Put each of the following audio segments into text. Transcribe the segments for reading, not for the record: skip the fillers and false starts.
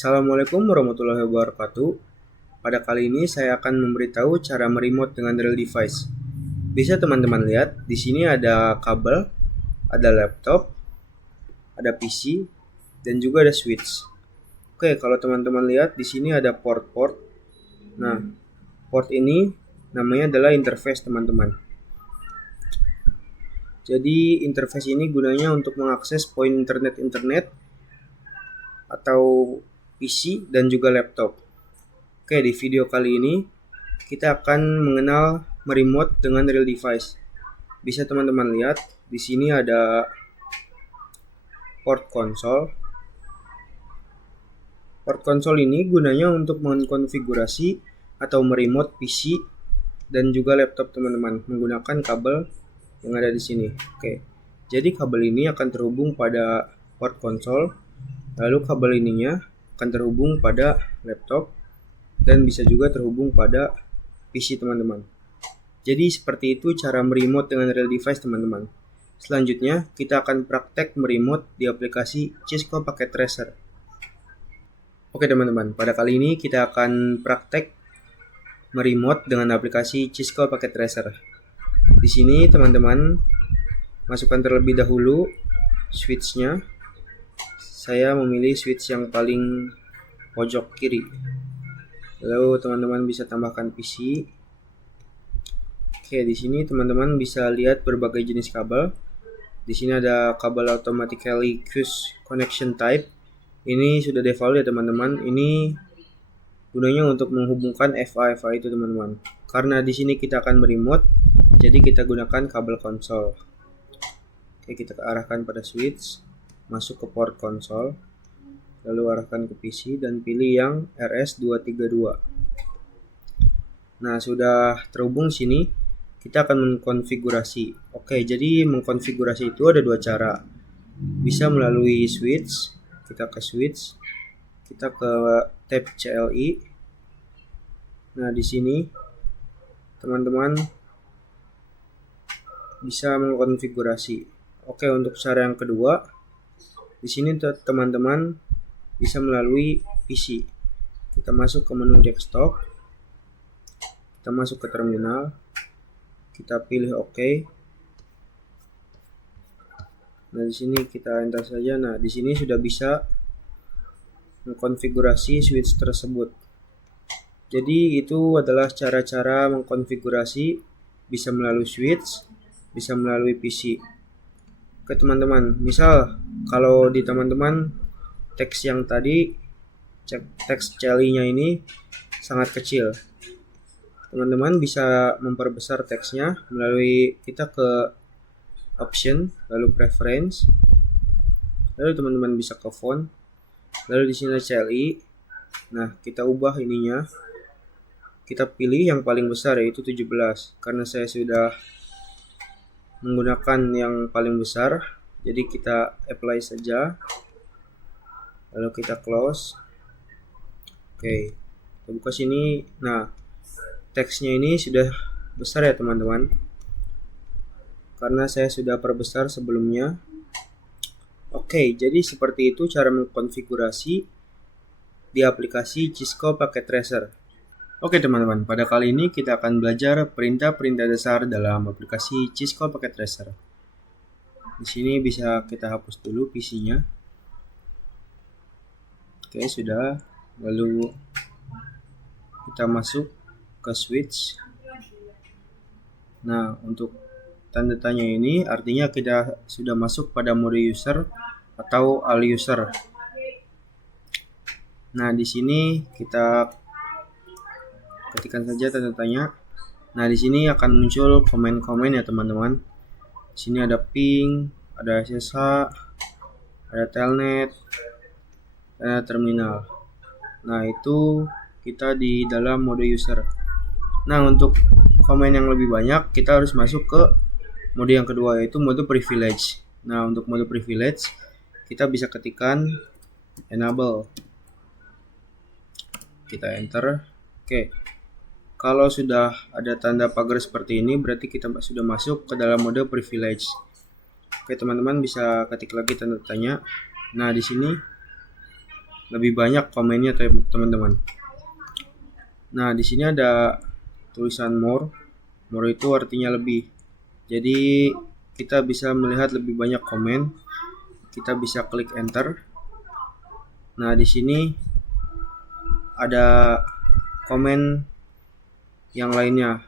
Assalamualaikum warahmatullahi wabarakatuh. Pada kali ini saya akan memberitahu cara meremote dengan real device. Bisa teman-teman lihat, di sini ada kabel, ada laptop, ada PC, dan juga ada switch. Oke, kalau teman-teman lihat di sini ada port-port. Nah, port ini namanya adalah interface teman-teman. Jadi interface ini gunanya untuk mengakses poin internet atau PC dan juga laptop. Oke, di video kali ini kita akan mengenal meremote dengan real device. Bisa teman-teman lihat, di sini ada port console. Port console ini gunanya untuk mengkonfigurasi atau meremote PC dan juga laptop teman-teman menggunakan kabel yang ada di sini. Oke. Jadi kabel ini akan terhubung pada port console, lalu kabel ininya akan terhubung pada laptop dan bisa juga terhubung pada PC teman-teman. Jadi seperti itu cara meremote dengan real device teman-teman. Selanjutnya kita akan praktek meremote di aplikasi Cisco Packet Tracer. Oke teman-teman, pada kali ini kita akan praktek meremote dengan aplikasi Cisco Packet Tracer. Di sini teman-teman masukkan terlebih dahulu switch-nya. Saya memilih switch yang paling pojok kiri. Lalu teman-teman bisa tambahkan PC. Oke, di sini teman-teman bisa lihat berbagai jenis kabel. Di sini ada kabel automatically fuse connection type. Ini sudah default ya teman-teman. Ini gunanya untuk menghubungkan FA itu teman-teman. Karena di sini kita akan meremote, jadi kita gunakan kabel konsol. Oke, kita arahkan pada switch, masuk ke port konsol, lalu arahkan ke PC dan pilih yang RS232. Nah, sudah terhubung sini, kita akan mengkonfigurasi. Oke, jadi mengkonfigurasi itu ada dua cara. Bisa melalui switch, kita ke switch, kita ke tab CLI. Nah, di sini teman-teman bisa mengkonfigurasi. Oke, untuk cara yang kedua, di sini teman-teman bisa melalui PC. Kita masuk ke menu desktop, kita masuk ke terminal, kita pilih OK. Nah, di sini kita enter saja. Nah, di sini sudah bisa mengkonfigurasi switch tersebut. Jadi itu adalah cara-cara mengkonfigurasi, bisa melalui switch, bisa melalui PC. Oke teman-teman, misal kalau di teman-teman teks yang tadi, teks CLI-nya ini sangat kecil, teman-teman bisa memperbesar teksnya melalui kita ke option, lalu preference, lalu teman-teman bisa ke font, lalu di sini CLI. Nah, kita ubah ininya, kita pilih yang paling besar yaitu 17. Karena saya sudah menggunakan yang paling besar, jadi kita apply saja, lalu kita close. Oke, kita buka sini. Nah, teksnya ini sudah besar ya teman-teman, karena saya sudah perbesar sebelumnya. Oke, jadi seperti itu cara mengkonfigurasi di aplikasi Cisco Packet Tracer. Oke teman-teman, pada kali ini kita akan belajar perintah-perintah dasar dalam aplikasi Cisco Packet Tracer. Di sini bisa kita hapus dulu PC-nya. Oke, sudah. Lalu kita masuk ke switch. Nah, untuk tanda tanya ini artinya kita sudah masuk pada mode user atau all user. Nah, di sini kita ketikkan saja tanda tanya. Nah, di sini akan muncul komen-komen ya teman-teman. Di sini ada ping, ada SSH, ada telnet, dan ada terminal. Nah, itu kita di dalam mode user. Nah, untuk komen yang lebih banyak, kita harus masuk ke mode yang kedua, yaitu mode privilege. Nah, untuk mode privilege, kita bisa ketikkan enable. Kita enter. Oke. Kalau sudah ada tanda pagar seperti ini, berarti kita sudah masuk ke dalam mode privilege. Oke, teman-teman bisa ketik lagi tanda tanya. Nah, di sini lebih banyak komennya teman-teman. Nah, di sini ada tulisan more. More itu artinya lebih. Jadi kita bisa melihat lebih banyak komen. Kita bisa klik enter. Nah, di sini ada komen yang lainnya.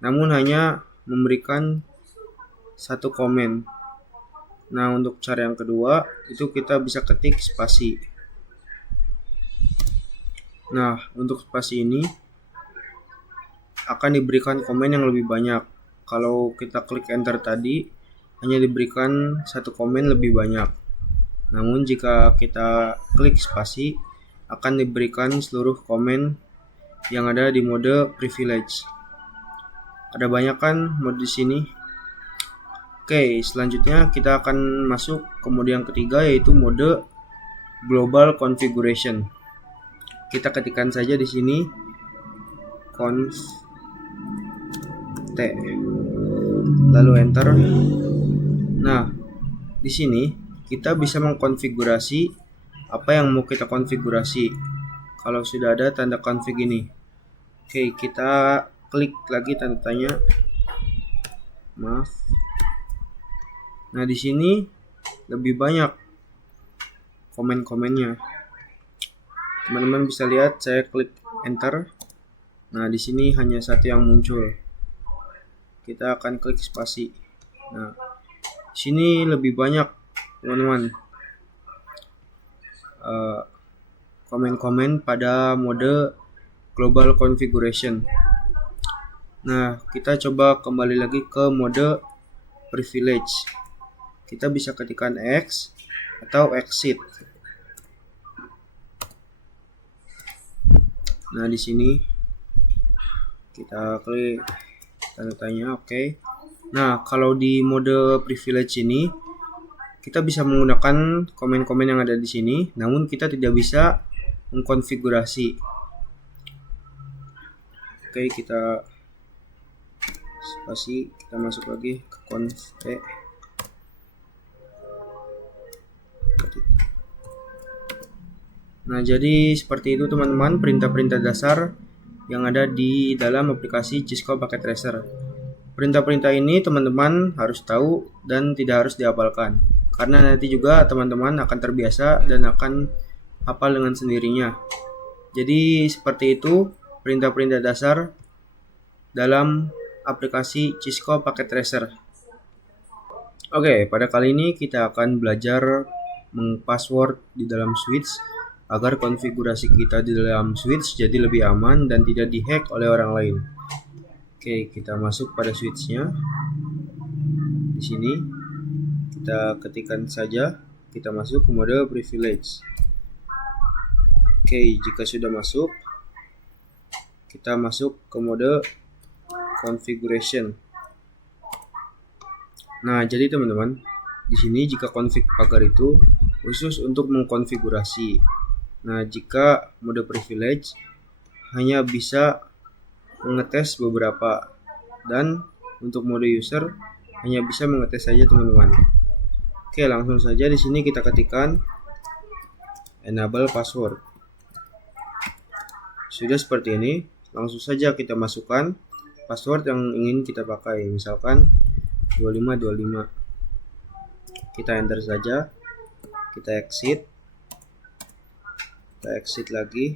Namun hanya memberikan satu komen. Nah, untuk cara yang kedua itu kita bisa ketik spasi. Nah, untuk spasi ini akan diberikan komen yang lebih banyak. Kalau kita klik enter tadi hanya diberikan satu komen lebih banyak. Namun jika kita klik spasi akan diberikan seluruh komen yang ada di mode privilege. Ada banyak kan mode di sini. Oke, selanjutnya kita akan masuk ke mode yang ketiga, yaitu mode global configuration. Kita ketikkan saja di sini conf t, lalu enter. Nah, di sini kita bisa mengkonfigurasi apa yang mau kita konfigurasi. Kalau sudah ada tanda config ini, oke, kita klik lagi tanda tanya. Maaf. Nah, di sini lebih banyak komen-komennya. Teman-teman bisa lihat, saya klik enter. Nah, di sini hanya satu yang muncul. Kita akan klik spasi. Nah, di sini lebih banyak, teman-teman, komen-komen pada mode global configuration. Nah, kita coba kembali lagi ke mode privilege. Kita bisa ketikkan X atau exit. Nah, di sini kita klik tanda tanya, oke. Nah, kalau di mode privilege ini kita bisa menggunakan komen-komen yang ada di sini, namun kita tidak bisa mengkonfigurasi. Oke, kita spasi, kita masuk lagi ke conf t. Nah, jadi seperti itu teman-teman perintah-perintah dasar yang ada di dalam aplikasi Cisco Packet Tracer. Perintah-perintah ini teman-teman harus tahu dan tidak harus dihafalkan, karena nanti juga teman-teman akan terbiasa dan akan hafal dengan sendirinya. Jadi seperti itu perintah-perintah dasar dalam aplikasi Cisco Packet Tracer. Oke, pada kali ini kita akan belajar meng-password di dalam switch agar konfigurasi kita di dalam switch jadi lebih aman dan tidak dihack oleh orang lain. Oke, kita masuk pada switchnya. Di sini kita ketikkan saja, kita masuk ke mode privilege. Oke, jika sudah masuk, kita masuk ke mode configuration. Nah, jadi teman-teman, di sini jika config pagar itu khusus untuk mengkonfigurasi. Nah, jika mode privilege hanya bisa mengetes beberapa, dan untuk mode user hanya bisa mengetes saja teman-teman. Oke, langsung saja di sini kita ketikkan enable password. Sudah seperti ini, langsung saja kita masukkan password yang ingin kita pakai, misalkan 2525. Kita enter saja, kita exit. Kita exit lagi.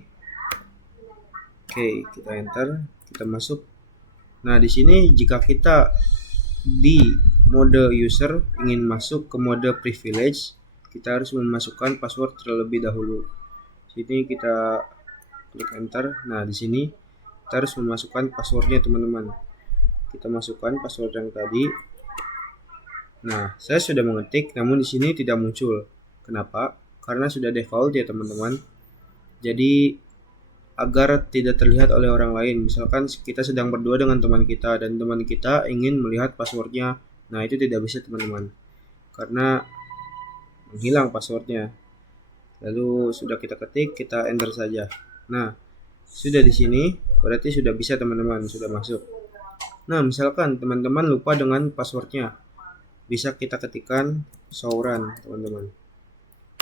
Oke, kita enter, kita masuk. Nah, di sini jika kita di mode user ingin masuk ke mode privilege, kita harus memasukkan password terlebih dahulu. Sini kita klik enter. Nah, di sini kita harus memasukkan passwordnya teman-teman. Kita masukkan password yang tadi. Nah, saya sudah mengetik, namun di sini tidak muncul. Kenapa? Karena sudah default ya teman-teman. Jadi agar tidak terlihat oleh orang lain, misalkan kita sedang berdua dengan teman kita dan teman kita ingin melihat passwordnya, nah itu tidak bisa teman-teman, karena menghilang passwordnya. Lalu sudah kita ketik, kita enter saja. Nah, sudah di sini berarti sudah bisa teman-teman, sudah masuk. Nah, misalkan teman-teman lupa dengan passwordnya, bisa kita ketikkan show run teman-teman.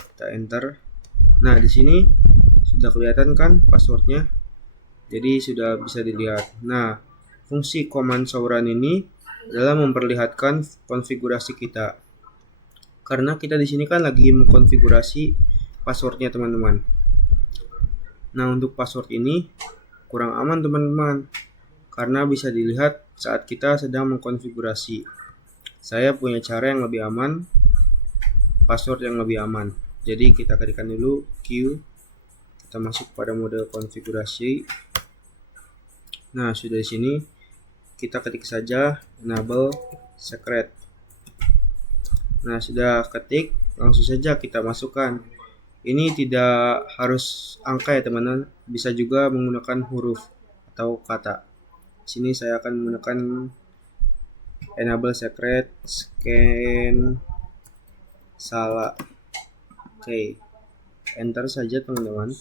Kita enter. Nah, di sini sudah kelihatan kan passwordnya, jadi sudah bisa dilihat. Nah, fungsi command shower ini adalah memperlihatkan konfigurasi kita. Karena kita di sini kan lagi mengkonfigurasi passwordnya teman-teman. Nah, untuk password ini kurang aman teman-teman, karena bisa dilihat saat kita sedang mengkonfigurasi. Saya punya cara yang lebih aman, password yang lebih aman. Jadi kita ketikkan dulu Q, kita masuk pada mode konfigurasi. Nah, sudah di sini kita ketik saja enable secret. Nah, sudah ketik, langsung saja kita masukkan. Ini tidak harus angka ya teman-teman, bisa juga menggunakan huruf atau kata. Sini saya akan menggunakan enable secret scan salah. Oke, enter saja teman-teman.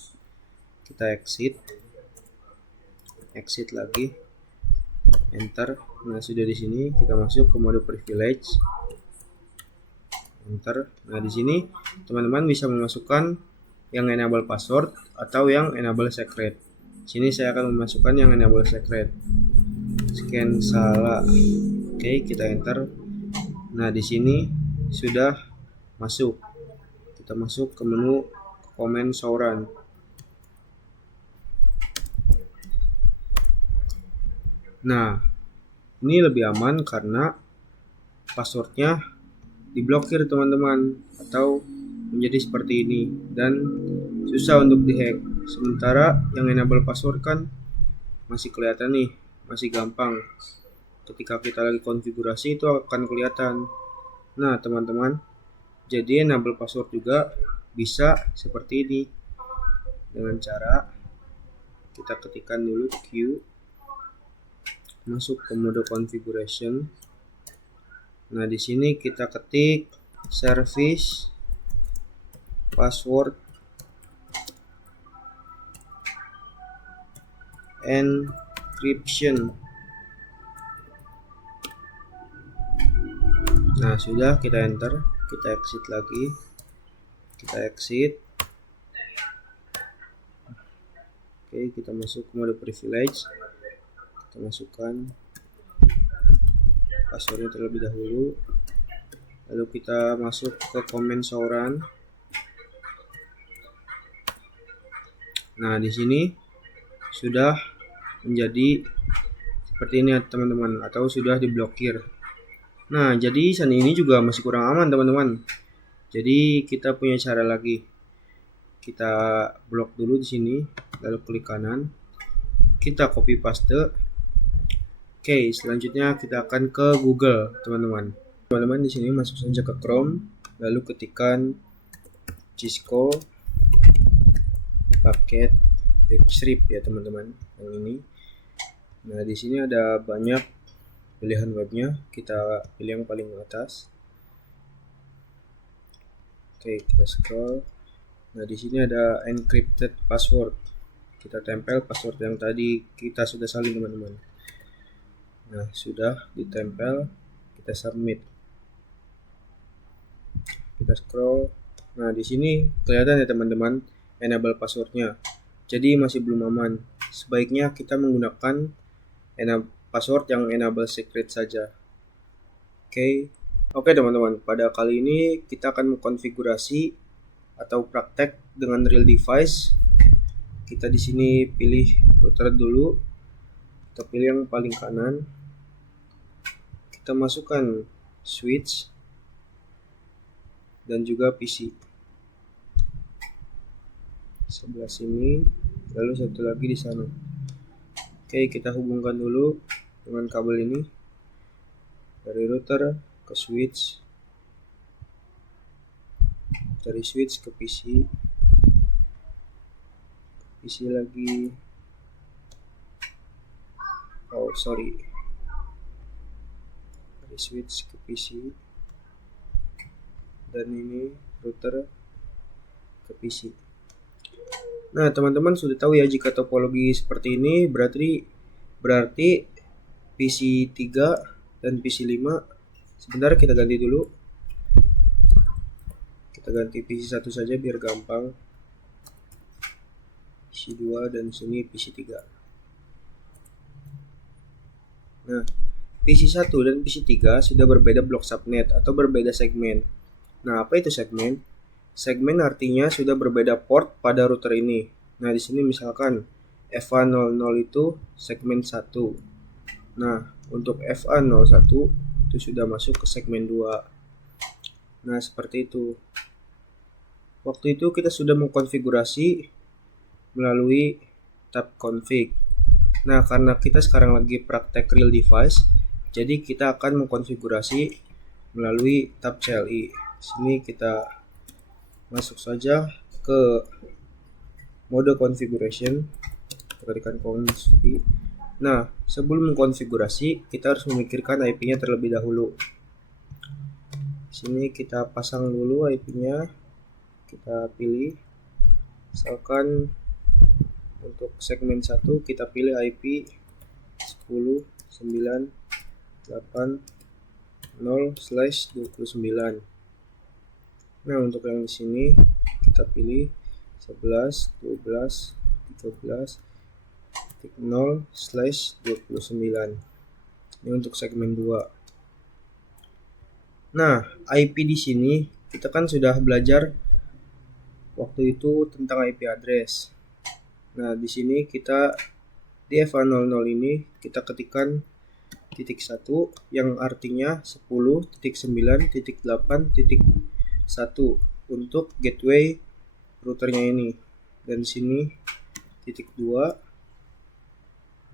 Kita exit lagi, enter. Nah, sudah di sini kita masuk ke mode privilege, enter. Nah, di sini teman-teman bisa memasukkan yang enable password atau yang enable secret. Sini saya akan memasukkan yang enable secret. Scan salah. Oke, kita enter. Nah, di sini sudah masuk. Kita masuk ke menu command shower. Nah, ini lebih aman karena passwordnya diblokir teman-teman, atau menjadi seperti ini dan susah untuk dihack. Sementara yang enable password kan masih kelihatan nih, masih gampang. Ketika kita lagi konfigurasi itu akan kelihatan. Nah teman-teman, jadi enable password juga bisa seperti ini, dengan cara kita ketikkan dulu Q, masuk ke mode configuration. Nah, di sini kita ketik service password encryption. Nah, sudah, kita enter, kita exit lagi. Kita exit. Oke, kita masuk ke mode privilege. Kita masukkan passwordnya terlebih dahulu, lalu kita masuk ke command shower. Nah, di sini sudah menjadi seperti ini ya teman-teman, atau sudah diblokir. Nah, jadi Sani ini juga masih kurang aman teman-teman. Jadi kita punya cara lagi. Kita blok dulu di sini, lalu klik kanan, kita copy paste. Oke, selanjutnya kita akan ke Google, teman-teman. Teman-teman di sini masuk saja ke Chrome, lalu ketikkan Cisco paket Descript ya teman-teman, yang ini. Nah, di sini ada banyak pilihan webnya, kita pilih yang paling atas. Oke, kita scroll. Nah, di sini ada encrypted password. Kita tempel password yang tadi kita sudah salin teman-teman. Nah, sudah ditempel, kita submit. Kita scroll. Nah, di sini kelihatan ya teman-teman enable passwordnya. Jadi masih belum aman. Sebaiknya kita menggunakan password yang enable secret saja. Oke teman-teman, pada kali ini kita akan mengkonfigurasi atau praktek dengan real device. Kita di sini pilih router dulu. Kita pilih yang paling kanan. Kita masukkan switch dan juga PC sebelah sini, lalu satu lagi di sana. Oke, kita hubungkan dulu dengan kabel ini dari router ke switch, dari switch ke PC, PC lagi. Dari switch ke PC, dan ini router ke PC. Nah, teman-teman sudah tahu ya, jika topologi seperti ini berarti PC 3 dan PC 5. Sebentar, kita ganti dulu. Kita ganti PC 1 saja biar gampang. PC2 dan sini PC3. Nah, PC1 dan PC3 sudah berbeda blok subnet atau berbeda segmen. Nah, apa itu segmen? Segmen artinya sudah berbeda port pada router ini. Nah, di sini misalkan FA00 itu segmen 1. Nah, untuk FA01 itu sudah masuk ke segmen 2. Nah, seperti itu. Waktu itu kita sudah mengkonfigurasi melalui tab config. Nah, karena kita sekarang lagi praktek real device, jadi kita akan mengkonfigurasi melalui tab CLI. Sini kita masuk saja ke mode configuration, tekan config. Nah, sebelum mengkonfigurasi, kita harus memikirkan IP-nya terlebih dahulu. Sini kita pasang dulu IP-nya, kita pilih. Misalkan untuk segmen 1 kita pilih IP 10.9.8.0/29. Nah, untuk yang di sini kita pilih 11.12.13.0/29. Ini untuk segmen 2. Nah, IP di sini kita kan sudah belajar waktu itu tentang IP address. Nah, di sini kita di FA00 ini kita ketikkan .1 yang artinya 10.9.8.1 untuk gateway routernya ini. Dan di sini .2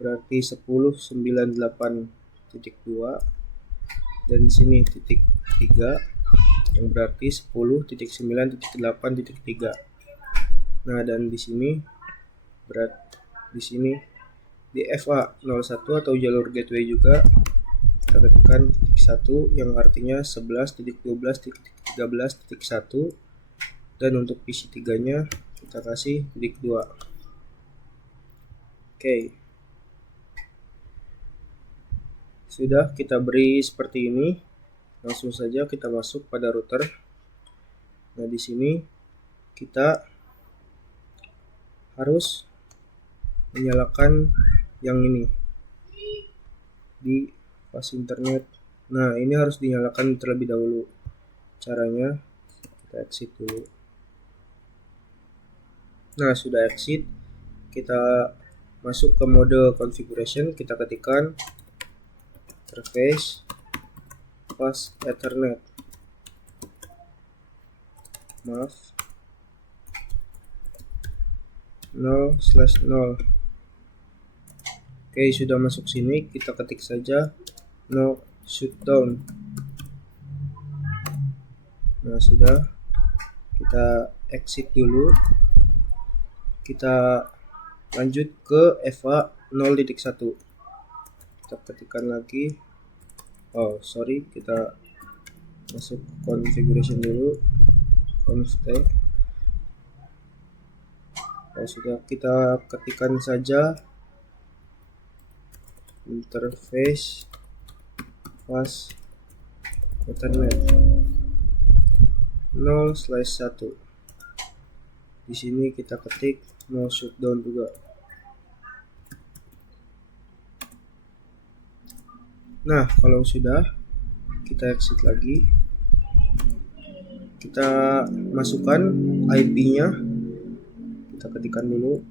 berarti 10.9.8.2 dan di sini .3 yang berarti 10.9.8.3. Nah, dan di sini di FA01 atau jalur gateway juga kita ketikkan .1 yang artinya 11.12.13.1 dan untuk PC3 nya kita kasih .2. Oke. Sudah kita beri seperti ini. Langsung saja kita masuk pada router. Nah, di sini kita harus menyalakan yang ini di fast internet. Nah, ini harus dinyalakan terlebih dahulu. Caranya kita exit dulu. Nah, sudah exit, kita masuk ke mode configuration, kita ketikkan interface fast ethernet. Maaf, 0/0. Oke, sudah masuk sini, kita ketik saja no shutdown. Nah, sudah, kita exit dulu, kita lanjut ke FA0.1. kita ketikkan lagi, kita masuk configuration dulu, conft. Sudah, kita ketikkan saja interface fast ethernet 0/1. Di sini kita ketik no shutdown juga. Nah, kalau sudah, kita exit lagi, kita masukkan IP-nya, kita ketikkan dulu.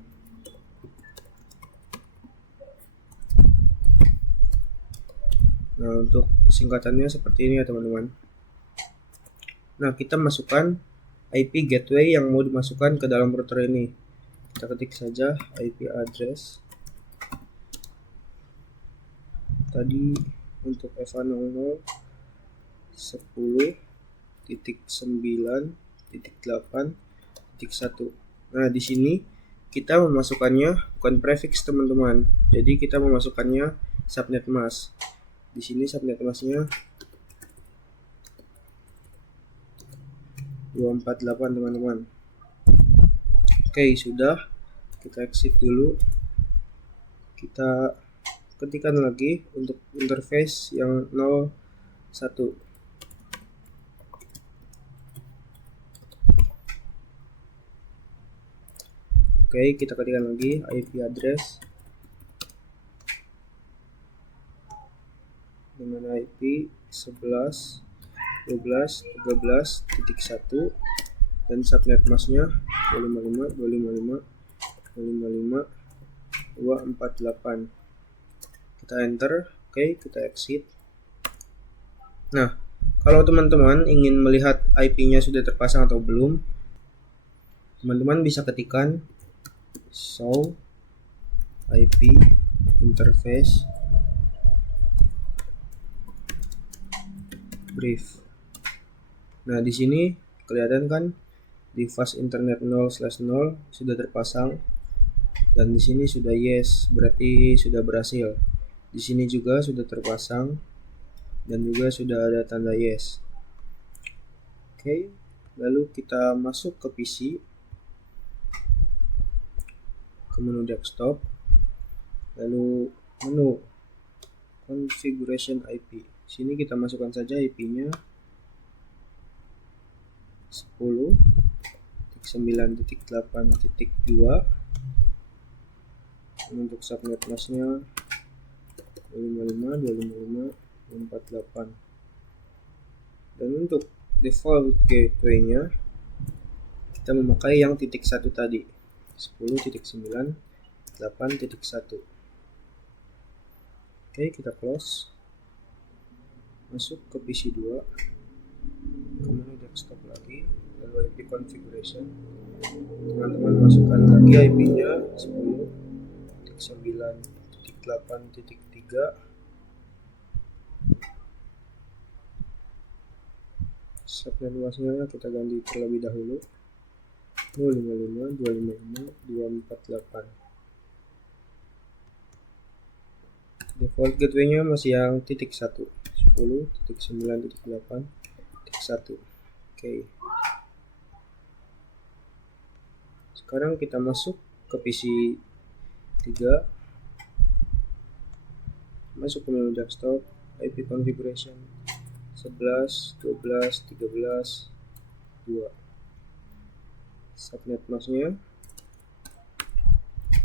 Nah, untuk singkatannya seperti ini ya teman-teman. Nah, kita masukkan IP gateway yang mau dimasukkan ke dalam router ini. Kita ketik saja IP address. Tadi untuk FA00 10.9.8.1. Nah, di sini kita memasukkannya bukan prefix teman-teman. Jadi kita memasukkannya subnet mask. Di sini subnet masknya 248 teman-teman. Oke, sudah, kita exit dulu, kita ketikkan lagi untuk interface yang 01. Oke, kita ketikkan lagi IP address dengan IP 11.12.13.1 dan subnet masknya 255.255.255.248. Kita enter. Oke, kita exit. Nah, kalau teman-teman ingin melihat IP-nya sudah terpasang atau belum, teman-teman bisa ketikkan show IP interface brief. Nah, di sini kelihatan kan di fast internet 0/0 sudah terpasang dan di sini sudah yes, berarti sudah berhasil. Di sini juga sudah terpasang dan juga sudah ada tanda yes. Oke, lalu kita masuk ke PC, ke menu desktop, lalu menu configuration IP. Sini kita masukkan saja IP-nya 10.9.8.2. Untuk subnet masknya 255.255.248. Dan untuk default gateway-nya kita memakai yang .1 tadi, 10.9.8.1. Oke, kita close. Masuk ke PC 2, ke menu desktop lagi, lalu IP configuration. Teman-teman masukkan lagi IP-nya 10.9.8.3. Subnet masknya kita ganti terlebih dahulu 255.255.248. Default gateway-nya masih yang .1, 10.9.8.1. Oke. Sekarang kita masuk ke PC 3, masuk ke menu desktop, IP configuration 11.12.13.2. Subnet masknya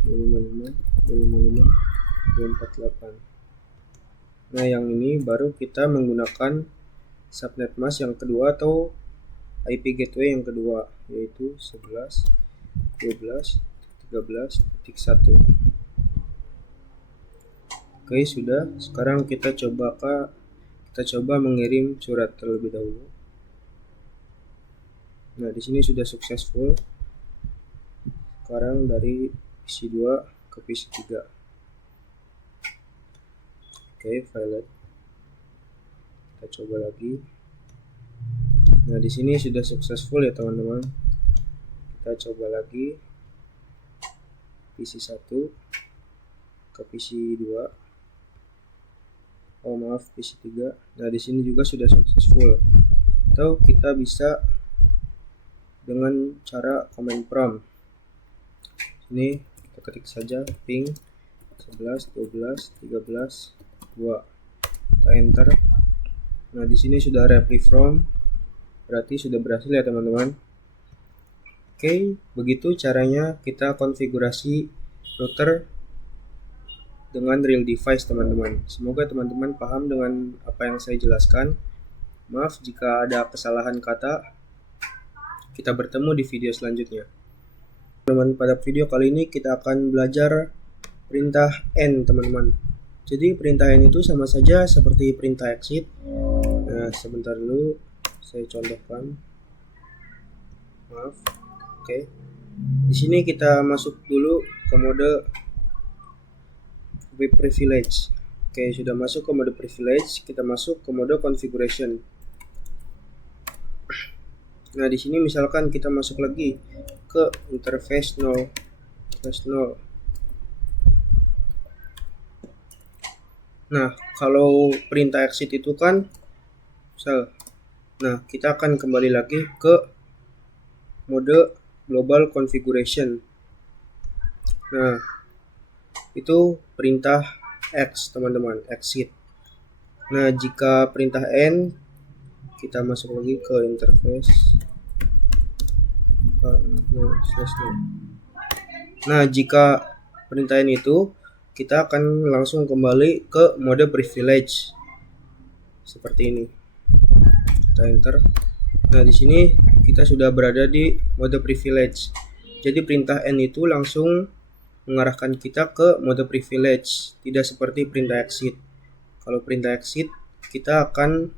255.255.248. Nah, yang ini baru kita menggunakan subnet mask yang kedua atau IP gateway yang kedua, yaitu 11.12.13.1. Oke, sudah. Sekarang kita coba mengirim surat terlebih dahulu. Nah, di sini sudah successful. Sekarang dari PC 2 ke PC 3. Oke, violet. Kita coba lagi. Nah, di sini sudah successful ya, teman-teman. Kita coba lagi PC 1 ke PC 2. Oh, maaf, PC 3. Nah, di sini juga sudah successful. Atau kita bisa dengan cara command prompt. Ini kita ketik saja ping 11.12.13.2. Kita enter. Nah, di sini sudah reply from, berarti sudah berhasil ya, teman-teman. Oke, begitu caranya kita konfigurasi router dengan real device, teman-teman. Semoga teman-teman paham dengan apa yang saya jelaskan. Maaf jika ada kesalahan kata. Kita bertemu di video selanjutnya. Teman-teman, pada video kali ini kita akan belajar perintah N, teman-teman. Jadi perintah N itu sama saja seperti perintah exit. Nah, sebentar dulu saya contohkan. Maaf. Oke. Di sini kita masuk dulu ke mode web privilege. Oke, sudah masuk ke mode privilege, kita masuk ke mode configuration. Nah, di sini misalkan kita masuk lagi ke interface 0/0. Nah, kalau perintah exit itu kan misal. Nah, kita akan kembali lagi ke mode global configuration. Nah, itu perintah X, teman-teman, exit. Nah, jika perintah N, kita masuk lagi ke interface Nah, jika perintah N itu, kita akan langsung kembali ke mode privilege. Seperti ini. Kita enter. Nah, di sini kita sudah berada di mode privilege. Jadi perintah N itu langsung mengarahkan kita ke mode privilege, tidak seperti perintah exit. Kalau perintah exit, kita akan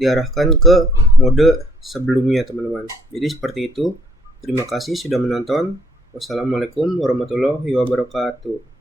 diarahkan ke mode sebelumnya, teman-teman. Jadi seperti itu. Terima kasih sudah menonton. Wassalamualaikum warahmatullahi wabarakatuh.